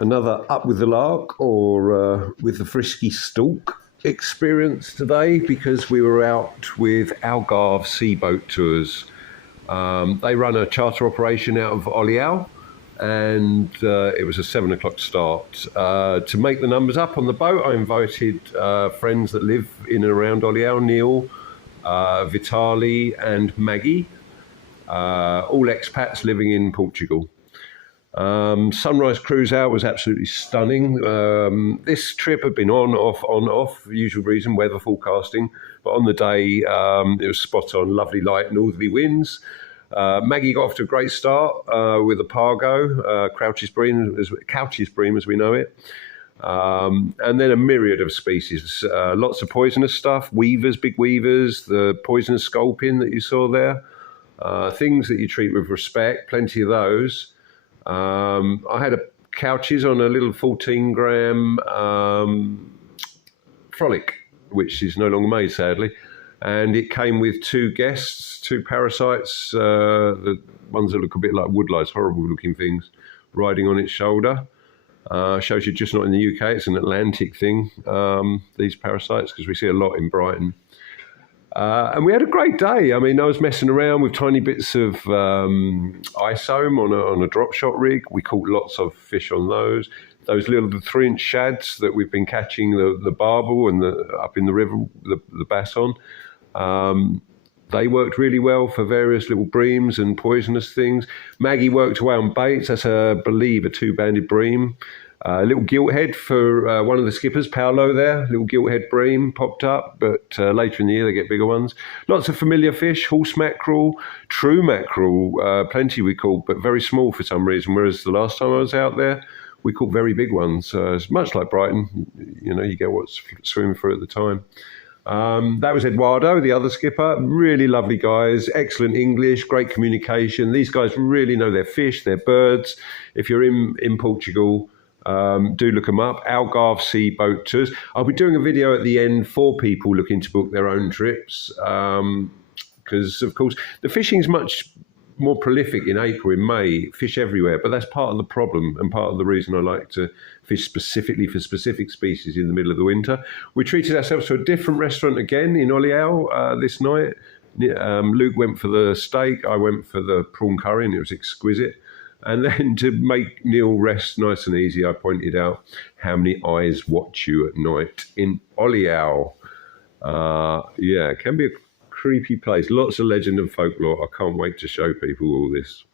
Another up with the lark or with the frisky stalk experience today, because we were out with Algarve Sea Boat Tours. They run a charter operation out of Oliao, and it was a 7 o'clock start. To make the numbers up on the boat, I invited friends that live in and around Oliao, Neil, Vitali and Maggie, all expats living in Portugal. Sunrise cruise out was absolutely stunning. This trip had been on, off, usual reason, weather forecasting. But on the day, it was spot on, lovely light, northerly winds. Maggie got off to a great start with a pargo, Couch's bream as we know it. And then a myriad of species, lots of poisonous stuff, weavers, big weavers, the poisonous sculpin that you saw there, things that you treat with respect, plenty of those. I had couches on a little 14-gram frolic, which is no longer made, sadly. And it came with two guests, two parasites, the ones that look a bit like woodlice, horrible-looking things, riding on its shoulder. Shows you just not in the UK, it's an Atlantic thing, these parasites, because we see a lot in Brighton. And we had a great day. I mean, I was messing around with tiny bits of isome on a drop shot rig. We caught lots of fish on those. Those little 3-inch shads that we've been catching, the barbel and up in the river, the bass on. They worked really well for various little breams and poisonous things. Maggie worked away on baits. That's, I believe, a 2-banded bream. A little gilthead for one of the skippers, Paolo there. Little gilthead bream popped up, but later in the year they get bigger ones. Lots of familiar fish, horse mackerel, true mackerel, plenty we caught, but very small for some reason, whereas the last time I was out there, we caught very big ones. It's much like Brighton, you get what's swimming through at the time. That was Eduardo, the other skipper. Really lovely guys, excellent English, great communication. These guys really know their fish, their birds. If you're in Portugal, do look them up, Algarve Sea Boat Tours. I'll be doing a video at the end for people looking to book their own trips, because, of course, the fishing's much more prolific in April, in May, fish everywhere, but that's part of the problem and part of the reason I like to fish specifically for specific species in the middle of the winter. We treated ourselves to a different restaurant again in Oliao this night. Luke went for the steak, I went for the prawn curry, and it was exquisite. And then to make Neil rest nice and easy, I pointed out how many eyes watch you at night in Oliao. Yeah, it can be a creepy place. Lots of legend and folklore. I can't wait to show people all this.